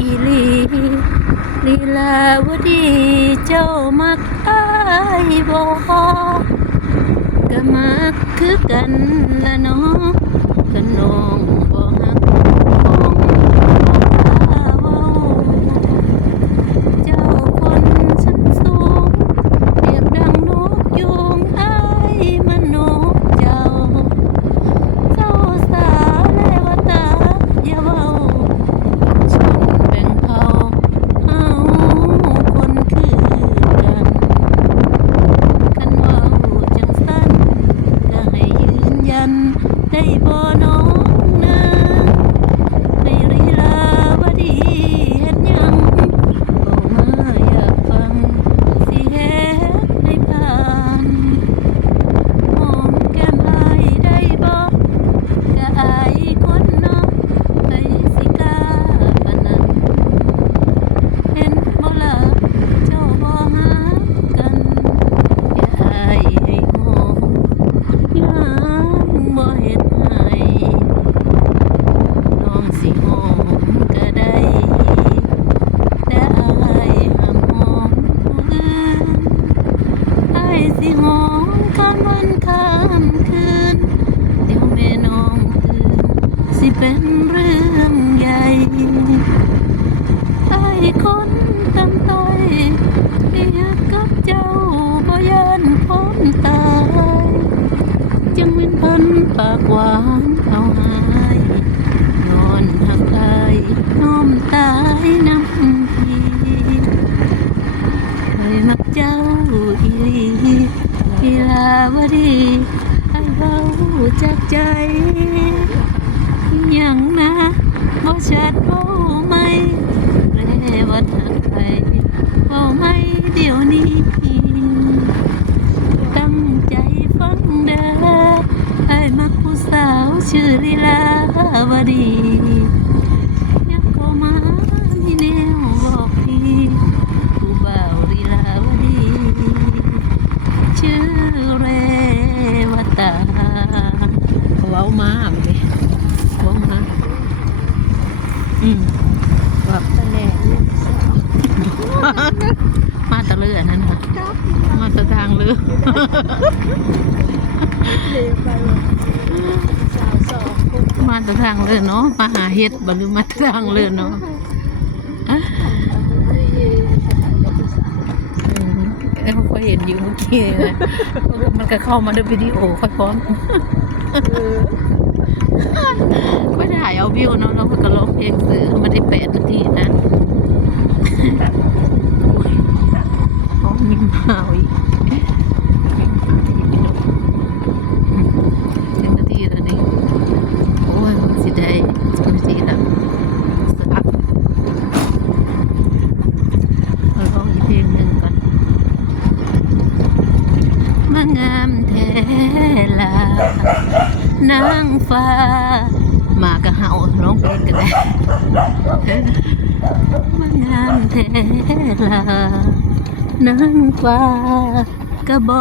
อีลีลีลาวดีเจ้ามักอายบ่ก็มักคือกันละเนาะกันน้องบ่ฮักคงบ่กล้าเว้าเจ้าคนชั้นสูง เรียบดังนกยุงอายมันนกเจ้า เจ้าสาวเลวตาอย่าเว้าชนแบ่งเผ่าเฮาคนคือกัน คันเว้าจังสั้นก็ให้ยืนยันได้บ่น้องนะในลีลาวดีเฮ็ดหยังเว้ามาอยากฟังสิเฮ็ดให้ผ่าน หอมแก้มอายได้บ่ก็อายคนเนาะไปสิกล้าปานนั้นเห็นบ่ล่ะเจ้าบ่หากันอย่าอายให้หอมยังบ่เฮ็ดให้น้องสิหอมก็ได้ แต่อายห้ามหอมผู้อื่น ไงองข้ามวันข้ามคืน เดี๋ยวแม่น้องตื่นสิเป็นเรื่องใหญ่ไอ้คนตำต้อยเรียกกับเจ้าบ่ยันพ้นตายจึงเป็นพันปากหวาน จากใจ อย่างนะบ่ชัดบาไหมเรวัดหักไปบาไม่เดี๋ยวนี้ตั้งใจฟังเด้อไอ้มักผู้สาวชื่อลีลาวดี ยังก็มามีแนวบอกพี่ ผู้บ่าวลีลาวดี ชื่อเรวตาเว้ามาบ่ดิเว้ามา อืมแบบตะแหล่มาตะเลือนั่นค่ะมาตะทางเรือมาตะทางเรือเนาะมาหาเห็ดบ่หรือมาตะทางเรือเนาะอะเออเขาเห็นอยู่เมื่อกี้เลยมันก็เข้ามาในวิดีโอค่อยพร้อม ก็ถ่ายเอาวิวเนาะแล้วก็ร้องเพลงซื้อมาได้แปดนาทีนะโอ้ยเขามีมาอีกเต็มนาทีแล้วนี่โอ้ยมันสิได้จังสิละสักเอาลองอีกเพลงหนึ่งก่อนมางามแท้ลา นางฟ้า มากะเฮาร้องเพลงกันได้มางามแท้ลานางฟ้ากะบ่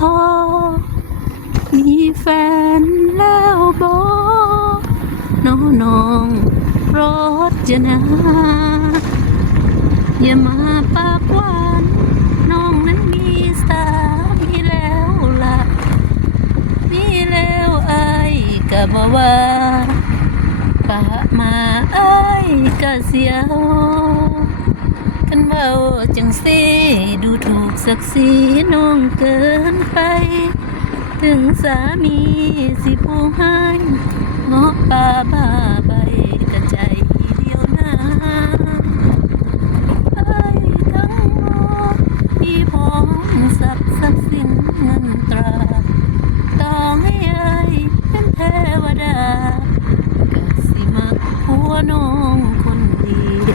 ทอมีแฟนแล้วบอน้องน้องรถจะนาอย่ามาปากหวาน บอว่าปะมาอายก็เสียวกันเบาจังสิดูถูกศักดิ์ศรีน้องเกินไป ถึงสามีสิผู้ให้งอป่าบ้า น้องคนเดีย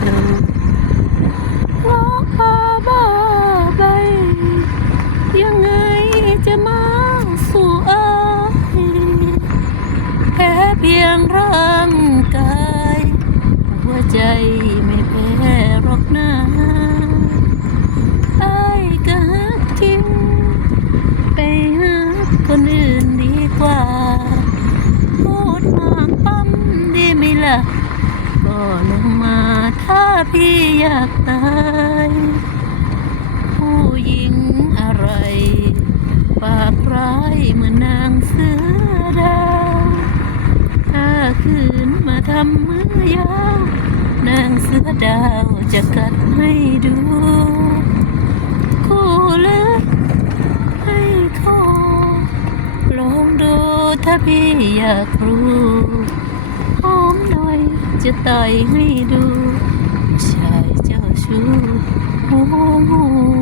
วงอป่าบ้าใบยังไงจะมาสู่อายแค่เพียงร่างกาย หัวใจ พี่อยากตาย ผู้หญิงอะไร ปากร้ายเหมือนนางเสือดาวถ้าคืนมาทำมือยาว นางเสือดาวจะกัดให้ดู คู่เลือกให้คอลองดูถ้าพี่อยากรู้หอมหน่อยจะต่อยให้ดู เจ้